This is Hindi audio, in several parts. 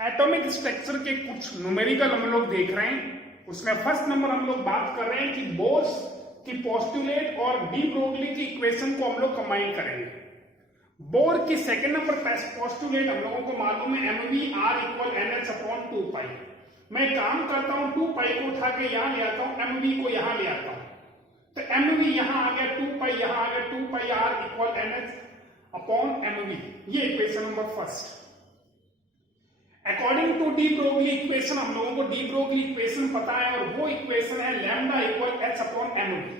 एटॉमिक स्ट्रक्चर के कुछ न्यूमेरिकल हम लोग देख रहे हैं। उसमें फर्स्ट नंबर हम लोग बात कर रहे हैं कि बोर्स की पोस्टुलेट और डी ब्रोगली की इक्वेशन को हम लोग कंबाइन करेंगे। बोर की सेकंड नंबर पोस्टुलेट हम लोगों को मालूम है mv r equal nh upon 2 पाई। मैं काम करता हूं 2 पाई को उठा के यहां ले आता हूं, mv को यहां ले आता हूं, तो mv यहां आ गया 2 पाई, यहां आ गया 2 pi r equal nh upon mv। ये equation number first. According to de Broglie equation हम लोगों को डी ब्रोगली इक्वेशन पता है और वो इक्वेशन है lambda equal h upon mv।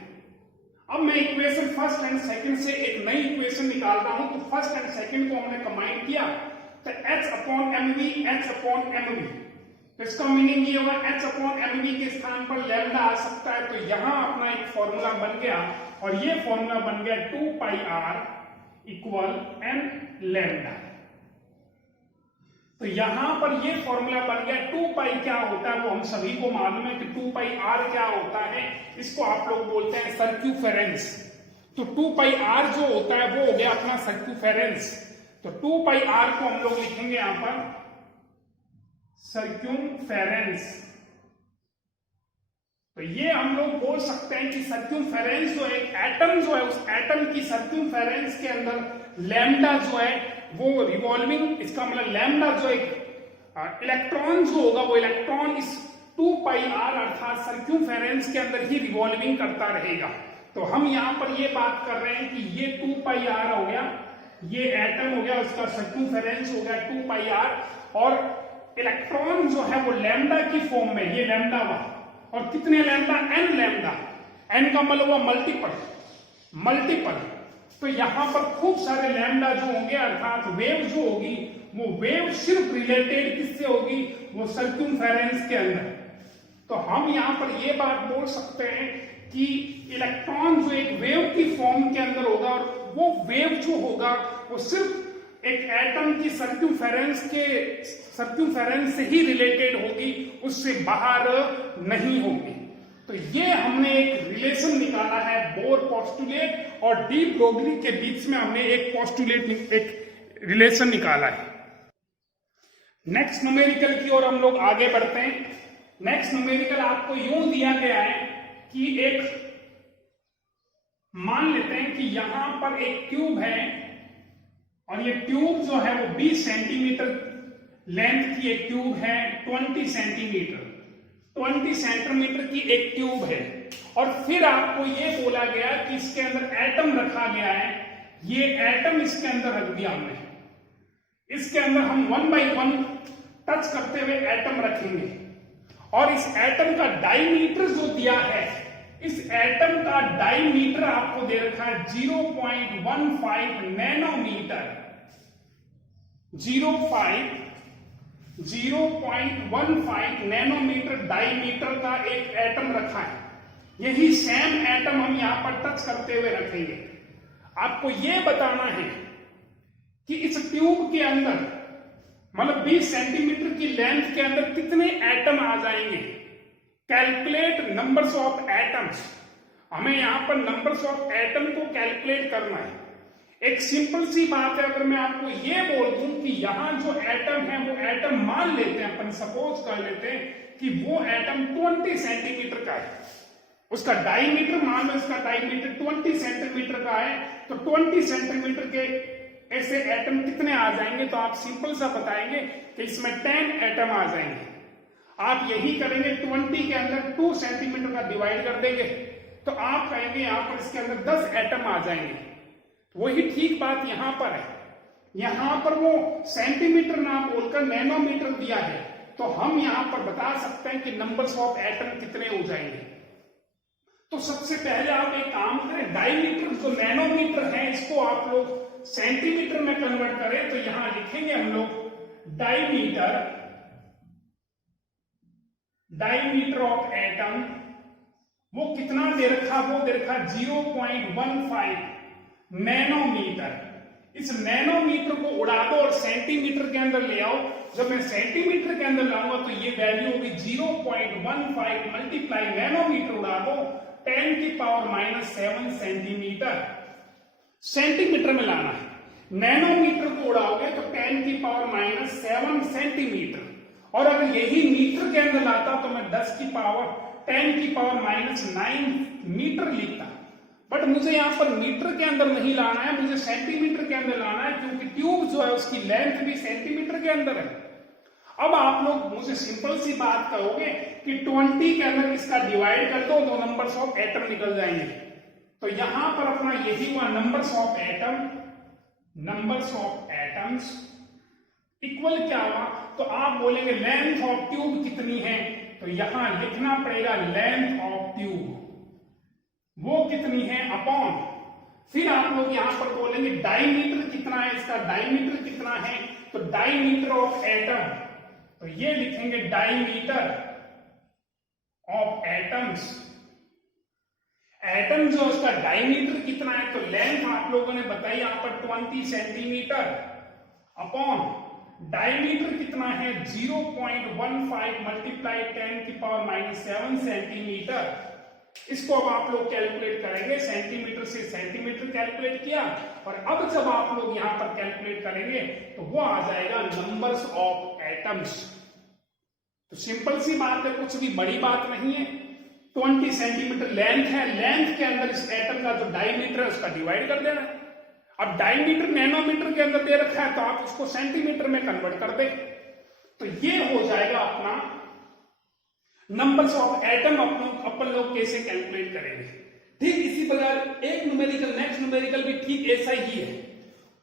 अब मैं इक्वेशन फर्स्ट एंड सेकंड से एक नई इक्वेशन निकाल रहा हूं, तो फर्स्ट एंड सेकंड को हमने कंबाइन किया तो h upon mv h upon mv। तो इसका मीनिंग ये हुआ h अपॉन mv के स्थान पर लैम्डा आ सकता है। तो यहां अपना एक फॉर्मूला बन गया और ये फॉर्मूला बन गया 2 pi r equal n lambda. तो यहां पर ये फॉर्मूला बन गया। 2 पाई क्या होता है वो हम सभी को मालूम है कि 2 पाई r क्या होता है, इसको आप लोग बोलते हैं सर्क्यूफेरेंस। तो 2 पाई r जो होता है वो हो गया अपना सर्क्यूफेरेंस। तो 2 पाई r को हम लोग लिखेंगे यहां पर सर्क्यूफेरेंस। तो ये हम लोग बोल सकते हैं कि सर्क्यूफेरेंस जो है एटम जो है उस एटम की सर्क्यूफेरेंस के अंदर लैम्डा जो है वो रिवॉल्विंग, इसका मतलब लैम्डा जो एक इलेक्ट्रॉन जो होगा वो इलेक्ट्रॉन इस 2 पाई r अर्थात सर्क्यूफेरेंस के अंदर ही रिवॉल्विंग करता रहेगा। तो हम यहां पर ये बात कर रहे हैं कि ये 2 पाई r हो गया, ये एटम हो गया, उसका सर्क्यूफेरेंस हो गया 2 पाई r, और इलेक्ट्रॉन जो है वो लैम्डा की फॉर्म में, ये लैम्डा हुआ, और कितने लैम्डा, n लैम्डा। n का मतलब हुआ मल्टीपल। तो यहां पर खूब सारे लैम्डा जो होंगे अर्थात वेव जो होगी वो वेव सिर्फ रिलेटेड किससे होगी, वो सर्क्यूफेरेंस के अंदर। तो हम यहां पर ये बात बोल सकते हैं कि इलेक्ट्रॉन जो एक वेव की फॉर्म के अंदर होगा और वो वेव जो होगा वो सिर्फ एक एटम की सर्क्यूफेरेंस से ही रिलेटेड होगी, उससे बाहर नहीं होगी। तो ये हमने एक रिलेशन निकाला है बोर पोस्टुलेट और डी ब्रोगली के बीच में, हमने एक पोस्टुलेट एक रिलेशन निकाला है। नेक्स्ट न्यूमेरिकल की ओर हम लोग आगे बढ़ते हैं। नेक्स्ट न्यूमेरिकल आपको यूं दिया गया है कि एक मान लेते हैं कि यहां पर एक ट्यूब है और ये ट्यूब जो है वो 20 सेंटीमीटर लेंथ की एक ट्यूब है, 20 सेंटीमीटर की एक ट्यूब है, और फिर आपको ये बोला गया कि इसके अंदर एटम रखा गया है। ये एटम इसके अंदर रख दिया हमने, इसके अंदर हम 1 बाई 1 टच करते हुए एटम रखेंगे, और इस एटम का डायमीटर जो दिया है, इस एटम का डायमीटर आपको दे रखा है 0.15 नैनोमीटर। 0.15 नैनोमीटर डायमीटर का एक एटम रखा है। यही सेम एटम हम यहां पर टच करते हुए रखेंगे। आपको यह बताना है कि इस ट्यूब के अंदर मतलब 20 सेंटीमीटर की लेंथ के अंदर कितने एटम आ जाएंगे। Calculate numbers of atoms. हमें यहां पर नंबर्स ऑफ एटम को कैलकुलेट करना है। एक सिंपल सी बात है, अगर मैं आपको ये बोल दूं कि यहां जो एटम है वो एटम मान लेते हैं, अपन सपोज कर लेते हैं कि वो एटम 20 सेंटीमीटर का है, उसका डायमीटर मान लो, इसका डायमीटर 20 सेंटीमीटर का है, तो 20 सेंटीमीटर के ऐसे एटम कितने आ जाएंगे, तो आप सिंपल सा बताएंगे कि इसमें 10 एटम आ जाएंगे। आप यही करेंगे, 20 के अंदर 2 सेंटीमीटर का डिवाइड कर देंगे, तो आप कहेंगे यहां पर इसके अंदर 10 एटम आ जाएंगे। वही ठीक बात यहां पर है। यहां पर वो सेंटीमीटर ना बोलकर नैनोमीटर दिया है, तो हम यहां पर बता सकते हैं कि नंबर्स ऑफ एटम कितने हो जाएंगे। तो सबसे पहले आप एक काम करें, डायमीटर जो नैनोमीटर है इसको आप लोग सेंटीमीटर में कन्वर्ट करें। तो यहां लिखेंगे हम लोग डायमीटर ऑफ एटम। वो कितना दे रखा, वो दे रखा 0.15 नैनोमीटर। इस नैनोमीटर को उड़ा दो और सेंटीमीटर के अंदर ले आओ। जब मैं सेंटीमीटर के अंदर लाऊंगा तो ये वैल्यू होगी 0.15 मल्टीप्लाई नैनोमीटर उड़ा दो 10⁻⁷ सेंटीमीटर। सेंटीमीटर में लाना है। नैनोमीटर को उड़ाओगे तो 10⁻⁷ सेंटीमीटर। और अगर यही मीटर के अंदर लाता तो मैं 10 की पावर 10 की पावर -9 मीटर लिखता, बट मुझे यहां पर मीटर के अंदर नहीं लाना है, मुझे सेंटीमीटर के अंदर लाना है, क्योंकि ट्यूब जो है उसकी लेंथ भी सेंटीमीटर के अंदर है। अब आप लोग मुझे सिंपल सी बात कहोगे कि 20 के अंदर इसका डिवाइड कर दो, 2 नंबर्स ऑफ एटम निकल जाएंगे। तो यहां पर अपना यही हुआ numbers of atom, numbers of atoms equal क्या हुआ, तो आप बोलेंगे लेंथ ऑफ ट्यूब कितनी है, तो यहां लिखना पड़ेगा लेंथ ऑफ ट्यूब वो कितनी है अपॉन, फिर आप लोग यहां पर बोलेंगे डायमीटर कितना है, इसका डायमीटर कितना है, तो डायमीटर ऑफ एटम, तो ये लिखेंगे डायमीटर ऑफ एटम्स, एटम जो उसका डायमीटर कितना है, तो लेंथ आप लोगों ने बताई यहां पर 20 सेंटीमीटर अपॉन डायमीटर कितना है 0.15 मल्टीप्लाई 10 की पावर -7 सेंटीमीटर। इसको अब आप लोग कैलकुलेट करेंगे, सेंटीमीटर से सेंटीमीटर कैलकुलेट किया, और अब जब आप लोग यहां पर कैलकुलेट करेंगे तो वो आ जाएगा नंबर्स ऑफ एटम्स। तो सिंपल सी बात है, कुछ भी बड़ी बात नहीं है। 20 सेंटीमीटर लेंथ है, लेंथ के अंदर इस एटम का जो डायमीटर है उसका डिवाइड कर देना। अब डायमीटर नैनोमीटर के अंदर दे रखा है तो आप उसको सेंटीमीटर में कन्वर्ट कर दे, तो ये हो जाएगा अपना नंबर्स ऑफ एटम। अपन लोग कैसे कैलकुलेट करेंगे, ठीक इसी प्रकार एक न्यूमेरिकल, नेक्स्ट न्यूमेरिकल भी ठीक ऐसा ही है।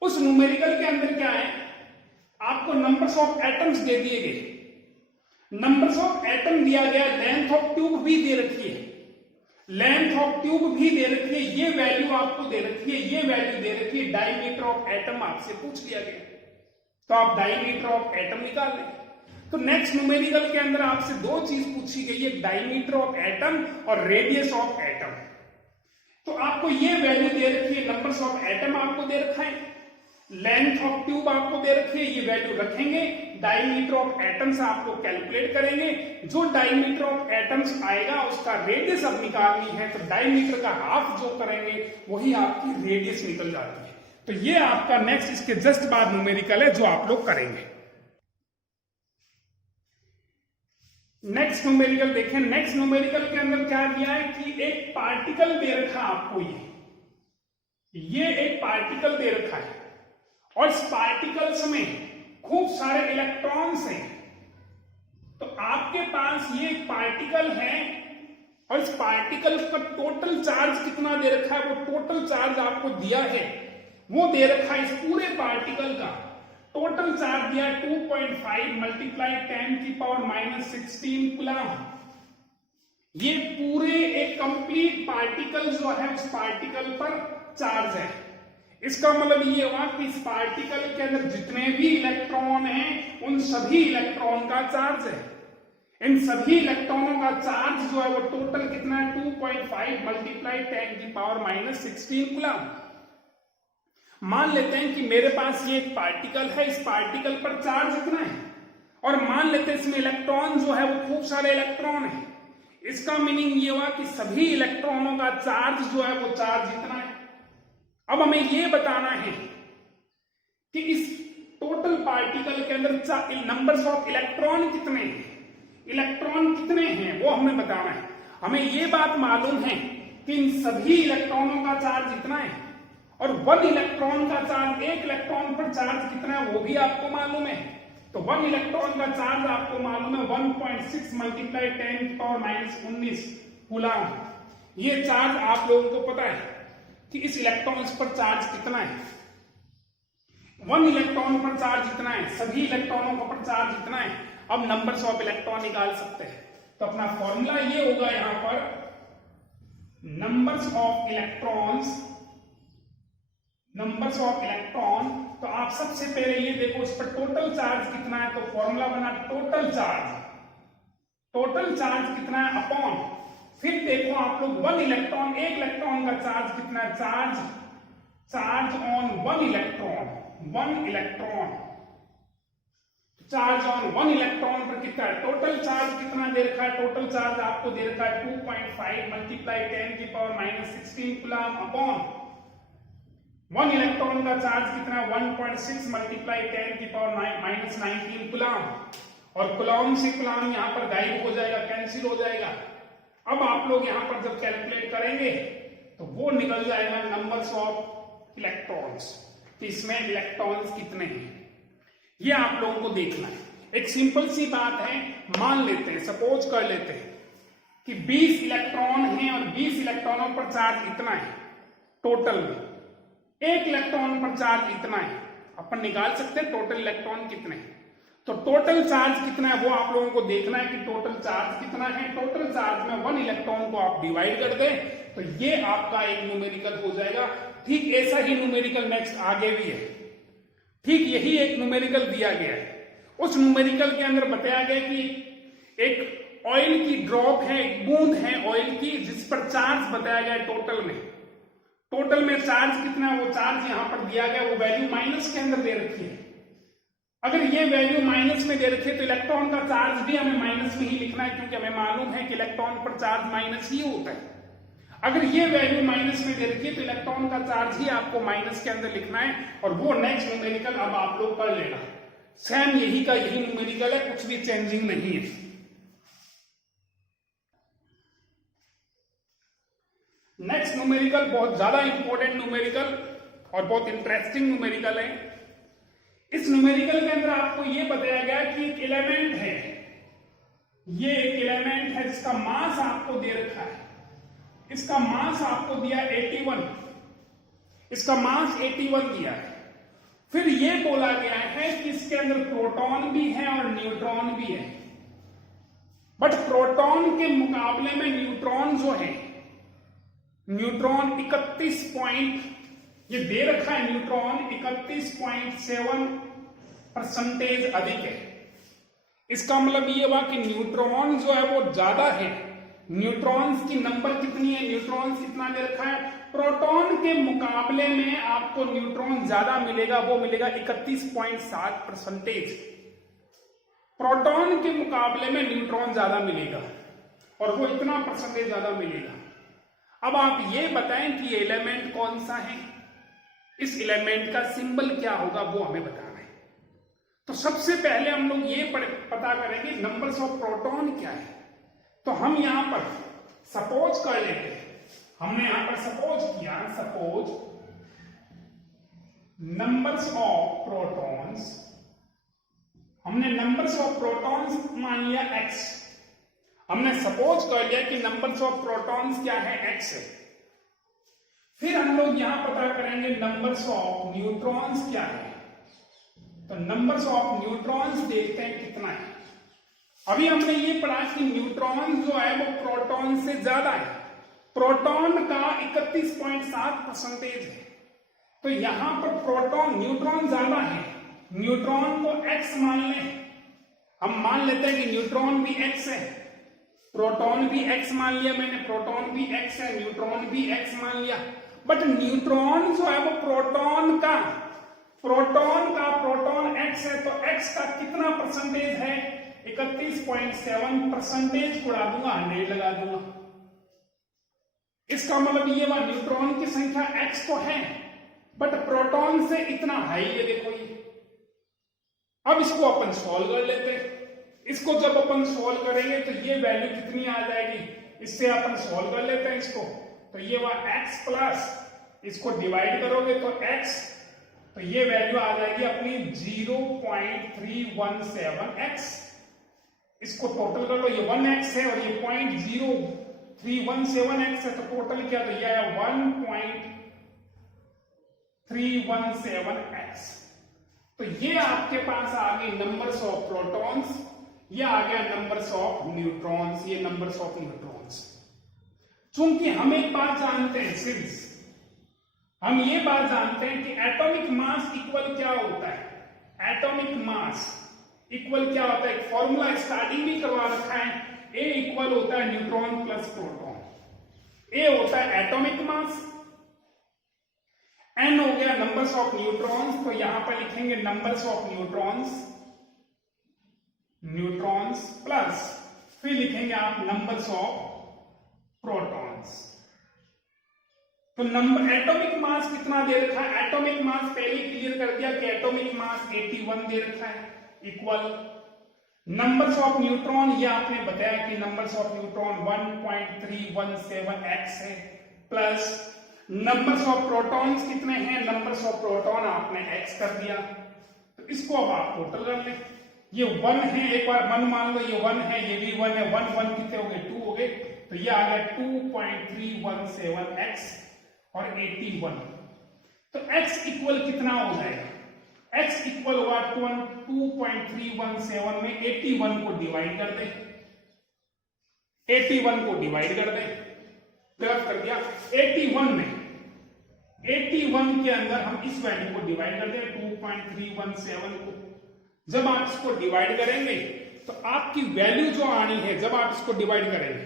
उस न्यूमेरिकल के अंदर क्या है, आपको नंबर्स ऑफ एटम्स दे दिए गए, नंबर्स ऑफ एटम दिया गया, लेंथ ऑफ ट्यूब भी दे रखी है, लेंथ ऑफ ट्यूब भी दे रखी है, ये वैल्यू आपको दे रखी है, ये वैल्यू दे रखी है, डायमीटर ऑफ एटम आपसे पूछ लिया गया, तो आप डायमीटर ऑफ एटम निकाल लें। तो नेक्स्ट न्यूमेरिकल के अंदर आपसे दो चीज पूछी गई है, डायमीटर ऑफ एटम और रेडियस ऑफ एटम। तो आपको ये वैल्यू दे रखी है, नंबर्स ऑफ एटम आपको दे रखा है, लेंथ ऑफ ट्यूब आपको दे रखी है, ये वैल्यू रखेंगे, डायमीटर ऑफ एटम्स आप लोग कैलकुलेट करेंगे, जो डायमीटर ऑफ एटम्स आएगा उसका रेडियस अब निकालनी है, तो डायमीटर का हाफ जो करेंगे वही आपकी रेडियस निकल जाती है। तो ये आपका नेक्स्ट, इसके जस्ट बाद न्यूमेरिकल है जो आप लोग करेंगे। नेक्स्ट न्यूमेरिकल देखें, नेक्स्ट न्यूमेरिकल के अंदर क्या दिया है कि एक पार्टिकल दे रखा आपको, ये एक पार्टिकल दे रखा है और इस पार्टिकल्स में खूब सारे इलेक्ट्रॉन्स हैं। तो आपके पास ये एक पार्टिकल है और इस पार्टिकल का टोटल चार्ज कितना दे रखा है, वो टोटल चार्ज आपको दिया है, वो दे रखा है, इस पूरे पार्टिकल का टोटल चार्ज दिया 2.5 मल्टीप्लाई 10 की पावर -16 कूलम। ये पूरे एक कंप्लीट पार्टिकल जो है उस पार्टिकल पर चार्ज है। इसका मतलब ये हुआ कि इस पार्टिकल के अंदर जितने भी इलेक्ट्रॉन हैं उन सभी इलेक्ट्रॉन का चार्ज है, इन सभी इलेक्ट्रॉनों का चार्ज जो है वो टोटल कितना है 2.5 मल्टीप्लाई 10 की पावर -16 कूलम। मान लेते हैं कि मेरे पास ये एक पार्टिकल है, इस पार्टिकल पर चार्ज इतना है, और मान लेते हैं इसमें इलेक्ट्रॉन जो है वो खूब सारे इलेक्ट्रॉन है। इसका मीनिंग ये हुआ कि सभी इलेक्ट्रॉनों का चार्ज जो है वो चार्ज इतना है। अब हमें ये बताना है कि इस टोटल पार्टिकल के अंदर नंबर्स ऑफ इलेक्ट्रॉन कितने हैं, इलेक्ट्रॉन कितने हैं वो हमें बताना है। हमें ये बात मालूम है कि इन सभी इलेक्ट्रॉनों का चार्ज इतना है, और 1 इलेक्ट्रॉन का चार्ज, एक इलेक्ट्रॉन पर चार्ज कितना है वो भी आपको मालूम है। तो 1 इलेक्ट्रॉन का चार्ज आपको मालूम है 1.6 मल्टीप्लाई 10 की पावर -19 कूलम। ये चार्ज आप लोगों को पता है कि इस इलेक्ट्रॉन पर चार्ज कितना है, 1 इलेक्ट्रॉन पर चार्ज इतना है, सभी इलेक्ट्रॉनों पर चार्ज इतना है। अब नंबर्स ऑफ इलेक्ट्रॉन निकाल सकते हैं, तो अपना फॉर्मूला ये होगा यहां पर numbers of electrons, numbers of electron. तो आप सबसे पहले ये देखो इस पर टोटल चार्ज कितना है, तो फॉर्मूला बना टोटल चार्ज, टोटल चार्ज कितना है अपॉन, फिर देखो आप लोग 1 इलेक्ट्रॉन, एक इलेक्ट्रॉन का चार्ज कितना है, charge on 1 electron, 1 electron, charge on 1 electron पर कितना है, टोटल चार्ज कितना दे रखा है, टोटल चार्ज आपको दे रखा है 2.5 मल्टीप्लाई 10 की पावर -16 कूलम अपॉन 1 इलेक्ट्रॉन का चार्ज कितना है 1.6 मल्टीप्लाई 10 की पावर -19 कूलम। और कूलॉम से कूलॉम यहां पर गायब हो जाएगा, कैंसिल हो जाएगा। अब आप लोग यहां पर जब कैलकुलेट करेंगे तो वो निकल जाएगा नंबर्स ऑफ इलेक्ट्रॉन्स, कि इसमें इलेक्ट्रॉन्स कितने हैं, ये आप लोगों को देखना है। एक सिंपल सी बात है, मान लेते हैं, सपोज कर लेते हैं कि 20 इलेक्ट्रॉन हैं और 20 इलेक्ट्रॉनों पर चार्ज इतना है टोटल में, 1 इलेक्ट्रॉन पर चार्ज इतना है। अपन निकाल सकते हैं टोटल इलेक्ट्रॉन कितने हैं। तो टोटल चार्ज कितना है वो आप लोगों को देखना है कि टोटल चार्ज कितना है। टोटल चार्ज में 1 इलेक्ट्रॉन को आप डिवाइड कर दें तो ये आपका एक न्यूमेरिकल हो जाएगा। ठीक ऐसा ही न्यूमेरिकल नेक्स्ट आगे भी है, ठीक यही एक न्यूमेरिकल दिया गया है। उस न्यूमेरिकल के अंदर बताया गया कि एक ऑयल की ड्रॉप है, एक बूंद है ऑयल की, जिस पर चार्ज बताया गया है टोटल में। टोटल में चार्ज कितना है वो चार्ज यहां पर दिया गया, वो वैल्यू माइनस के अंदर दे रखी है। अगर ये वैल्यू माइनस में दे रखी है तो इलेक्ट्रॉन का चार्ज भी हमें माइनस में ही लिखना है, क्योंकि हमें मालूम है कि इलेक्ट्रॉन पर चार्ज माइनस ही होता है। अगर ये वैल्यू माइनस में दे रखी है तो इलेक्ट्रॉन का चार्ज ही आपको माइनस के अंदर लिखना है, और वो नेक्स्ट न्यूमेरिकल अब आप लोग कर लेना। सेम यही का यही न्यूमेरिकल है, कुछ भी चेंजिंग नहीं है। नेक्स्ट न्यूमेरिकल बहुत ज्यादा इंपॉर्टेंट न्यूमेरिकल और बहुत इंटरेस्टिंग न्यूमेरिकल है। इस न्यूमेरिकल के अंदर आपको यह बताया गया कि एक एलिमेंट है, ये एक एलिमेंट है जिसका मास आपको दे रखा है। इसका मास आपको दिया 81, इसका मास 81 दिया है। फिर यह बोला गया है कि इसके अंदर प्रोटॉन भी है और न्यूट्रॉन भी है, बट प्रोटॉन के मुकाबले में न्यूट्रॉन जो है, न्यूट्रॉन 31 पॉइंट, ये दे रखा है न्यूट्रॉन 31.7% अधिक है। इसका मतलब ये हुआ कि न्यूट्रॉन जो है वो ज्यादा है। न्यूट्रॉन्स की नंबर कितनी है, न्यूट्रॉन्स कितना दे रखा है, प्रोटॉन के मुकाबले में आपको न्यूट्रॉन ज्यादा मिलेगा, वो मिलेगा 31.7%। प्रोटॉन के मुकाबले में न्यूट्रॉन ज्यादा मिलेगा और वो इतना परसेंटेज ज्यादा मिलेगा। अब आप ये बताएं कि ये एलिमेंट कौन सा है, इस एलिमेंट का सिंबल क्या होगा वो हमें बताना है। तो सबसे पहले हम लोग ये पता करेंगे नंबर्स ऑफ प्रोटॉन क्या है। तो हम यहां पर सपोज कर लेते हैं, हमने यहां पर सपोज किया, सपोज नंबर्स ऑफ प्रोटॉन्स, हमने नंबर्स ऑफ प्रोटॉन्स मान लिया x। हमने सपोज कर लिया कि नंबर्स ऑफ प्रोटॉन्स क्या है, x है। फिर हम लोग यहां पता करेंगे नंबर्स ऑफ न्यूट्रॉन्स क्या है। तो नंबर्स ऑफ न्यूट्रॉन्स देखते हैं कितना है। अभी हमने ये पढ़ा कि न्यूट्रॉन जो है वो प्रोटॉन से ज्यादा है, प्रोटॉन का 31.7% है। तो यहां पर प्रोटॉन, न्यूट्रॉन ज्यादा है, न्यूट्रॉन को x मान लें। हम मान लेते हैं कि न्यूट्रॉन भी x है, प्रोटॉन भी x मान लिया मैंने, प्रोटॉन भी x है, न्यूट्रॉन भी x मान लिया। बट न्यूट्रॉन जो है वो प्रोटॉन का प्रोटॉन x है, तो x का कितना परसेंटेज है, 31.7% उड़ा दूंगा, 100 लगा दूंगा। इसका मतलब ये हुआ न्यूट्रॉन की संख्या x तो है, बट प्रोटॉन से इतना हाई है, देखो ये। अब इसको अपन सॉल्व कर लेते हैं। इसको जब अपन सॉल्व करेंगे तो ये वैल्यू कितनी आ जाएगी, इससे अपन सॉल्व कर लेते हैं इसको। तो ये हुआ x प्लस, इसको डिवाइड करोगे तो x, तो ये वैल्यू आ जाएगी अपनी 0.317x। इसको टोटल कर लो, ये 1x है और ये 0.0317x है, तो टोटल क्या, तो ये आया 1.317x। तो ये आपके पास आ गई नंबर्स ऑफ प्रोटॉन्स, ये आ गया नंबर्स ऑफ न्यूट्रॉन्स, ये नंबर्स ऑफ न्यूट्रॉन्स। चूंकि हम एक बात जानते हैं सिर्फ, हम ये बात जानते हैं कि एटॉमिक मास इक्वल क्या होता है, एटॉमिक मास इक्वल क्या होता है, एक फॉर्मूला स्टार्टिंग भी करवा रखा है, ए इक्वल होता है न्यूट्रॉन प्लस प्रोटॉन। ए होता है एटॉमिक मास, एन हो गया नंबर्स ऑफ न्यूट्रॉन्स, तो यहां पर लिखेंगे नंबर्स ऑफ न्यूट्रॉन्स प्लस, फिर लिखेंगे आप नंबर्स ऑफ प्रोटॉन्स। तो नंबर एटॉमिक मास कितना दे रखा है, एटॉमिक मास पहले क्लियर कर दिया कि एटॉमिक मास 81 दे रखा है, इक्वल नंबर्स ऑफ न्यूट्रॉन, ये आपने बताया कि नंबर्स ऑफ न्यूट्रॉन 1.317x है, प्लस नंबर्स ऑफ प्रोटॉन्स कितने हैं, नंबर्स ऑफ प्रोटॉन आपने x कर दिया, तो इसको अब आप टोटल कर लें। ये 1 है, एक बार 1 मान लो, ये 1 है, ये भी 1 है, 1 1 कितने हो गए, 2 हो गए, तो ये आ गया 2.317x और 81। तो x इक्वल कितना हो जाएगा, x इक्वल हुआ 2.317 में 81 को डिवाइड कर दे, 81 को डिवाइड कर दे, गलत कर दिया, 81 में 81 के अंदर हम इस वैल्यू को डिवाइड कर दें 2.317 को। जब आप इसको डिवाइड करेंगे तो आपकी वैल्यू जो आनी है, जब आप इसको डिवाइड करेंगे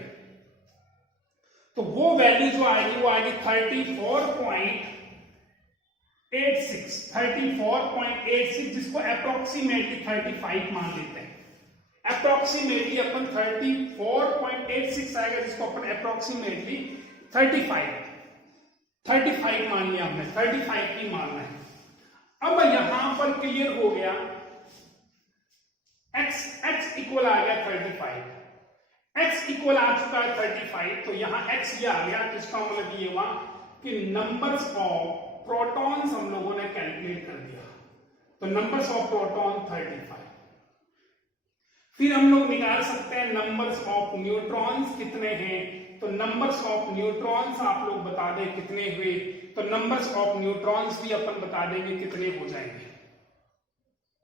तो वो वैल्यू जो आएगी वो आएगी 34.86, जिसको अप्रोक्सीमेटली 35 मान लेते हैं। अप्रोक्सीमेटली अपन 34.86 आएगा, जिसको अपन अप्रोक्सीमेटली 35 मान लिया हमने, 35 ही मानना है। अब यहां पर क्लियर हो गया, x इक्वल आ गया 35, x इक्वल आ चुका है 35, तो यहां x ये आ गया, तो इसका मतलब ये हुआ कि नंबर्स ऑफ प्रोटॉन्स हम लोगों ने कैलकुलेट कर दिया, तो नंबर्स ऑफ प्रोटॉन 35। फिर हम लोग निकाल सकते हैं नंबर्स ऑफ न्यूट्रॉन्स कितने हैं, तो नंबर्स ऑफ न्यूट्रॉन्स आप लोग बता दें कितने हुए, तो नंबर्स ऑफ न्यूट्रॉन्स भी अपन बता देंगे कितने हो जाएंगे।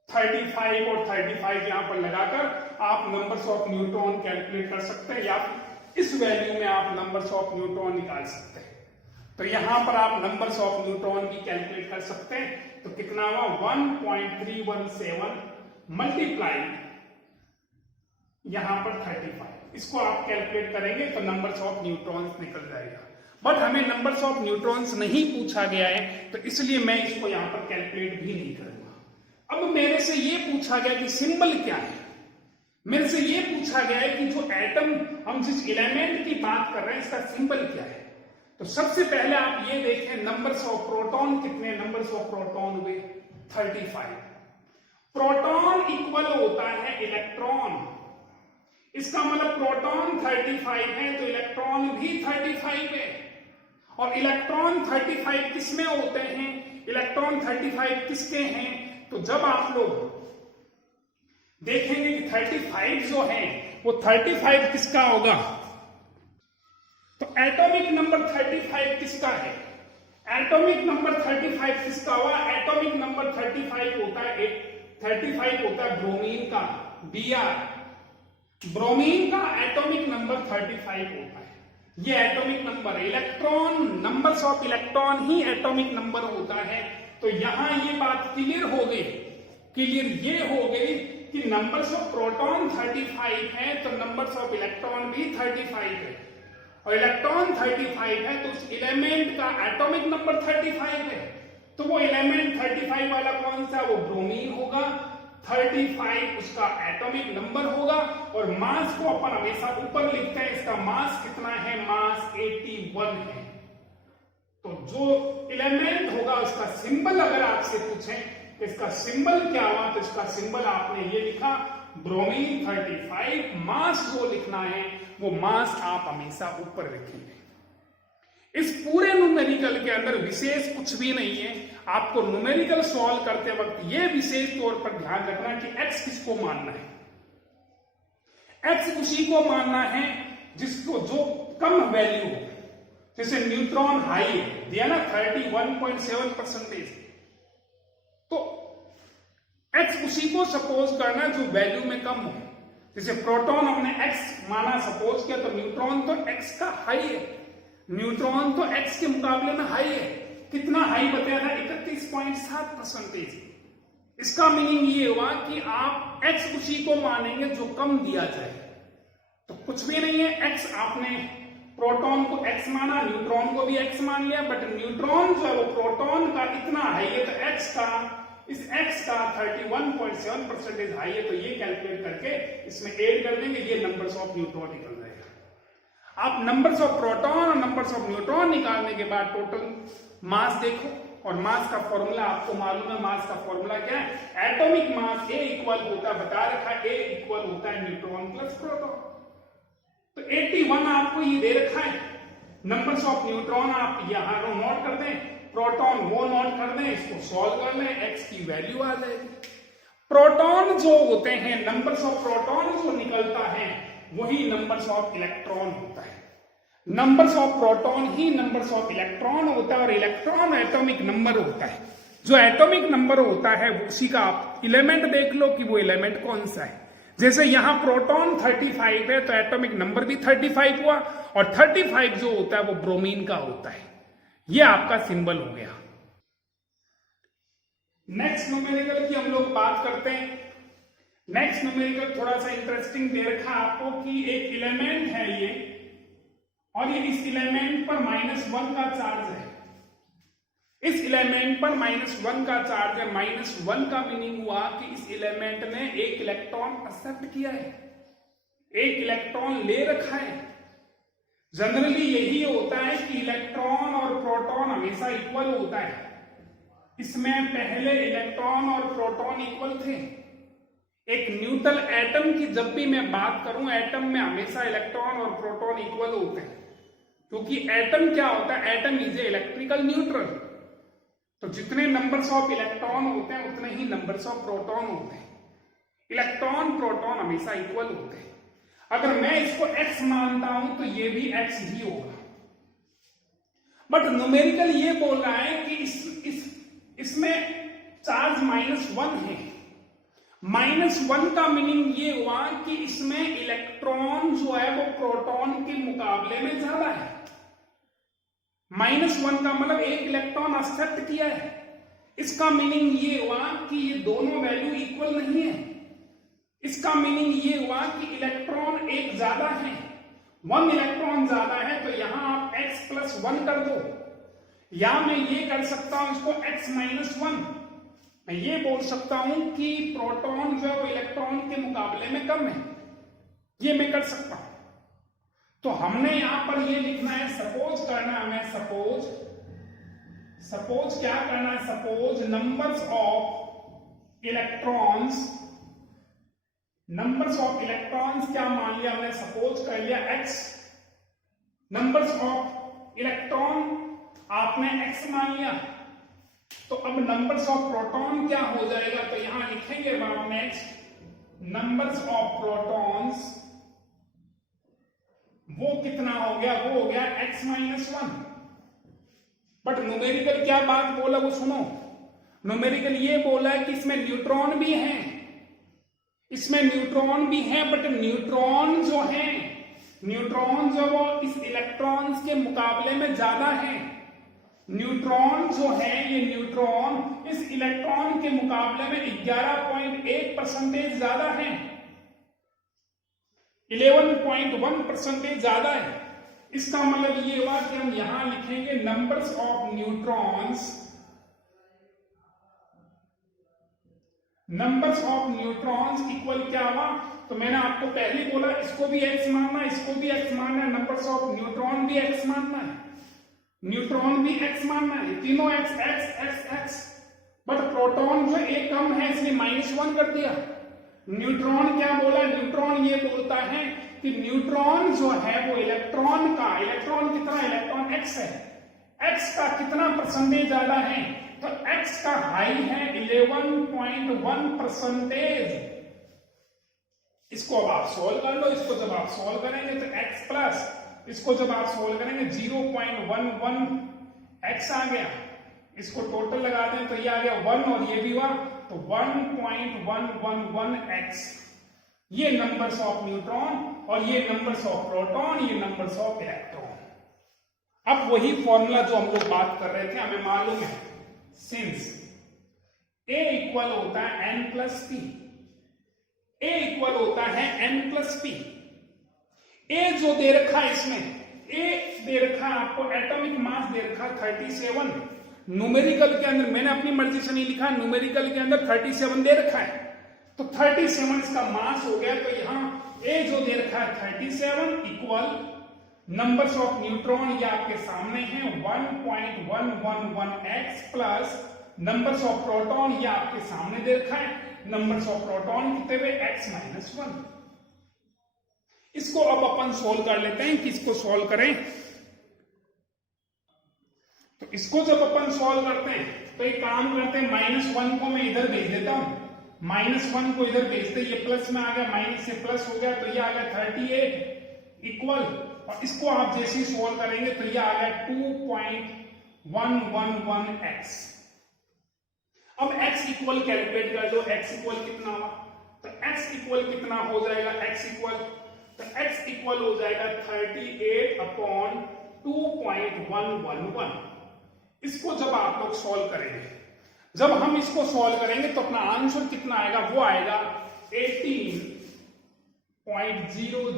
35 और 35 यहां पर लगाकर आप नंबर्स ऑफ न्यूट्रॉन कैलकुलेट कर सकते हैं, या इस वैल्यू में आप नंबर्स ऑफ न्यूट्रॉन निकाल सकते हैं। तो यहां पर आप नंबर्स ऑफ न्यूट्रॉन भी कैलकुलेट कर सकते हैं, तो कितना हुआ 1.317 मल्टीप्लाई यहां पर 35, इसको आप कैलकुलेट करेंगे तो नंबर्स ऑफ न्यूट्रॉन्स निकल जाएगा। बट हमें नंबर्स ऑफ न्यूट्रॉन्स नहीं पूछा गया है, तो इसलिए मैं इसको यहां पर कैलकुलेट भी नहीं करूंगा। अब मेरे से ये पूछा गया कि सिंबल क्या है, मेरे से ये पूछा गया है कि जो एटम, हम जिस एलिमेंट की बात कर रहे हैं, इसका सिंबल क्या है। तो सबसे पहले आप ये देखें नंबर्स ऑफ प्रोटॉन कितने, नंबर्स ऑफ प्रोटॉन हुए 35। प्रोटॉन इक्वल होता है इलेक्ट्रॉन, इसका मतलब प्रोटॉन 35 है तो इलेक्ट्रॉन भी 35 है। और इलेक्ट्रॉन 35 किसमें होते हैं, इलेक्ट्रॉन 35 किसके हैं, तो जब आप लोग देखेंगे कि 35 जो है वो 35 किसका होगा, तो एटॉमिक नंबर 35 किसका है, एटॉमिक नंबर 35 किसका हुआ, एटॉमिक नंबर 35 होता है ब्रोमीन का, Br, ब्रोमीन का एटॉमिक नंबर 35 होता है। ये atomic number, electron, numbers of electron he atomic number होता है। तो यहां ये बात क्लियर हो गई, क्लियर ये हो गई कि नंबर्स ऑफ प्रोटॉन 35 है तो नंबर्स ऑफ इलेक्ट्रॉन भी 35 है, और इलेक्ट्रॉन 35 है तो उस एलिमेंट का एटॉमिक नंबर 35 है। तो वो एलिमेंट 35 वाला कौन सा, वो ब्रोमीन होगा, 35 उसका एटॉमिक नंबर होगा, और मास को अपन हमेशा ऊपर लिखते हैं, इसका मास कितना है, मास 81 है। तो जो एलिमेंट होगा उसका सिंबल अगर आपसे पूछें तो इसका सिंबल क्या हुआ, तो इसका सिंबल आपने ये लिखा ब्रोमीन 35, मास जो लिखना है वो मास आप हमेशा ऊपर लिखेंगे। इस पूरे न्यूमेरिकल के अंदर विशेष कुछ भी नहीं है, आपको न्यूमेरिकल सॉल्व करते वक्त ये विशेष तौर पर ध्यान रखना कि x किसको मानना है, x उसी को मानना है जिसको जो कम वैल्यू हो, जैसे न्यूट्रॉन हाई है, दिया ना 31.7%, तो x उसी को सपोज करना जो वैल्यू में कम हो। जैसे प्रोटॉन हमने x माना सपोज किया, तो न्यूट्रॉन तो x का हाई है, न्यूट्रॉन तो x के मुकाबले में हाई है, कितना हाई बताया था, 31.7%। इसका मीनिंग ये हुआ कि आप x उसी को मानेंगे जो कम दिया जाए, तो कुछ भी नहीं है, x आपने प्रोटॉन को x माना, न्यूट्रॉन को भी x मान लिया, बट न्यूट्रॉन जो है वो प्रोटॉन का इतना हाई है, तो इस x का 31.7% हाई है, तो ये कैलकुलेट करके इसमें ऐड कर देंगे, ये नंबर्स ऑफ न्यूट्रॉन निकल जाएगा। आप नंबर्स ऑफ प्रोटॉन और नंबर्स ऑफ न्यूट्रॉन निकालने के बाद टोटल मास देखो, और मास का फॉर्मूला आपको मालूम है, मास का फॉर्मूला क्या है, एटॉमिक एटॉमिक मास ए इक्वल होता है, बता रखा है ए इक्वल होता है न्यूट्रॉन प्लस प्रोटॉन। तो 81 आपको ये दे रखा है, नंबर्स ऑफ न्यूट्रॉन आप यहां नोट कर दें, प्रोटॉन वो नोट कर दें, इसको सॉल्व कर लें, एक्स की वैल्यू आ जाएगी। प्रोटॉन जो होते हैं, नंबर्स ऑफ प्रोटॉन जो निकलता है वही नंबर्स ऑफ इलेक्ट्रॉन होता है। Numbers of proton he numbers of electron होता है, और इलेक्ट्रॉन एटॉमिक नंबर होता है। जो एटॉमिक नंबर होता है उसी का आप एलिमेंट देख लो कि वो एलिमेंट कौन सा है। जैसे यहां प्रोटॉन 35 है तो एटॉमिक नंबर भी 35 हुआ, और 35 जो होता है वो ब्रोमीन का होता है। ये आपका सिंबल हो गया। नेक्स्ट न्यूमेरिकल की हम लोग बात करते हैं। नेक्स्ट न्यूमेरिकल थोड़ा सा इंटरेस्टिंग दे रखा आपको कि एक एलिमेंट है ये, और ये इस एलिमेंट पर -1 का चार्ज है। इस एलिमेंट पर -1 का चार्ज है। -1 का मीनिंग हुआ कि इस एलिमेंट ने एक इलेक्ट्रॉन एक्सेप्ट किया है, एक इलेक्ट्रॉन ले रखा है। जनरली यही होता है कि इलेक्ट्रॉन और प्रोटॉन हमेशा इक्वल होता है। इसमें पहले इलेक्ट्रॉन और प्रोटॉन इक्वल थे। एक न्यूट्रल एटम की जब भी मैं बात करूं, एटम में हमेशा इलेक्ट्रॉन और प्रोटॉन इक्वल होते हैं, क्योंकि एटम क्या होता है, atom is a electrical neutral. तो जितने नंबर्स ऑफ इलेक्ट्रॉन होते हैं उतने ही नंबर्स ऑफ प्रोटॉन होते हैं। इलेक्ट्रॉन प्रोटॉन हमेशा इक्वल होते हैं। अगर मैं इसको x मानता हूं तो ये भी x ही होगा। बट न्यूमेरिकल ये बोल रहा है कि इसमें चार्ज -1 है। -1 का मीनिंग ये हुआ कि इसमें इलेक्ट्रॉन जो है वो प्रोटॉन के मुकाबले में ज्यादा है। -1 का मतलब एक इलेक्ट्रॉन एक्सेप्ट किया है। इसका मीनिंग ये हुआ कि ये दोनों वैल्यू इक्वल नहीं है। इसका मीनिंग ये हुआ कि इलेक्ट्रॉन एक ज्यादा है, 1 इलेक्ट्रॉन ज्यादा है। तो यहां आप x+1 कर दो, या मैं ये कर सकता हूं इसको x-1। मैं ये बोल सकता हूं कि प्रोटॉन जो है वो इलेक्ट्रॉन के मुकाबले में कम है, ये मैं कर सकता हूं। तो हमने यहां पर ये लिखना है, सपोज करना है हमें, सपोज क्या करना है, सपोज नंबर्स ऑफ इलेक्ट्रॉन्स क्या मान लिया हमने, सपोज कर लिया x। नंबर्स ऑफ इलेक्ट्रॉन आपने x मान लिया। तो अब नंबर्स ऑफ प्रोटॉन क्या हो जाएगा, तो यहां लिखेंगे आप नेक्स्ट नंबर्स ऑफ प्रोटॉन्स, वो कितना हो गया, वो हो गया x-1। बट न्यूमेरिकल क्या बात बोला वो सुनो। न्यूमेरिकल ये बोला है कि इसमें न्यूट्रॉन भी है, इसमें न्यूट्रॉन भी है, बट न्यूट्रॉन जो वो इस इलेक्ट्रॉन्स के मुकाबले में ज्यादा है। न्यूट्रॉन जो है, ये न्यूट्रॉन इस इलेक्ट्रॉन के मुकाबले में 11.1% ज्यादा है, 11.1% ज्यादा है। इसका मतलब ये हुआ कि हम यहां लिखेंगे नंबर्स ऑफ न्यूट्रॉन्स इक्वल क्या हुआ, तो मैंने आपको पहले बोला इसको भी x मानना है, इसको भी x मानना है, नंबर्स ऑफ न्यूट्रॉन भी x मानना है, न्यूट्रॉन भी x मानना है, तीनों x। बट प्रोटॉन जो एक कम है इसलिए -1 कर दिया। न्यूट्रॉन क्या बोला, न्यूट्रॉन ये बोलता है कि न्यूट्रॉन जो है वो इलेक्ट्रॉन कितना, इलेक्ट्रॉन x है, x का कितना परसेंटेज ज्यादा है, तो x का हाई है 11.1%। इसको अब आप सोल्व कर लो। इसको जब आप सोल्व करेंगे तो x प्लस, इसको जब आप सोल्व करेंगे 0.11 x आ गया। इसको टोटल लगा दें तो ये आ गया 1, और ये भी हुआ तो 1.111 x। ये नंबर्स ऑफ न्यूट्रॉन, और ये नंबर्स ऑफ प्रोटॉन, ये नंबर्स ऑफ इलेक्ट्रॉन। अब वही फॉर्मूला जो हम लोग बात कर रहे थे, हमें मालूम है सिंस A इक्वल होता है n+p, A इक्वल होता है n+p। A जो दे रखा है इसमें, A दे रखा है आपको, एटॉमिक मास दे रखा है 37। न्यूमेरिकल के अंदर मैंने अपनी मर्जी से नहीं लिखा, न्यूमेरिकल के अंदर 37 दे रखा है, तो 37 इसका मास हो गया। तो यहां A जो दे रखा है 37 इक्वल नंबर्स ऑफ न्यूट्रॉन, ये आपके सामने है 1.111 x plus numbers of proton ये आपके सामने दे रखा है, नंबर्स ऑफ प्रोटॉन कितने हुए x-1। इसको अब अपन सोल्व कर लेते हैं। किसको सोल्व करें? तो इसको जब अपन सोल्व करते हैं तो एक काम करते हैं, -1 को मैं इधर भेज देता हूं, -1 को इधर भेजते, ये प्लस में आ गया, माइनस से प्लस हो गया, तो ये आ गया 38 इक्वल, और इसको आप जैसे ही सोल्व करेंगे तो ये आ गया 2.111x। अब x इक्वल कैलकुलेट कर दो, x इक्वल कितना हुआ, तो x इक्वल कितना हो जाएगा, x इक्वल, तो x इक्वल हो जाएगा 38/2.111। इसको जब आप लोग सॉल्व करेंगे, जब हम इसको सॉल्व करेंगे तो अपना आंसर कितना आएगा, वो आएगा 18.0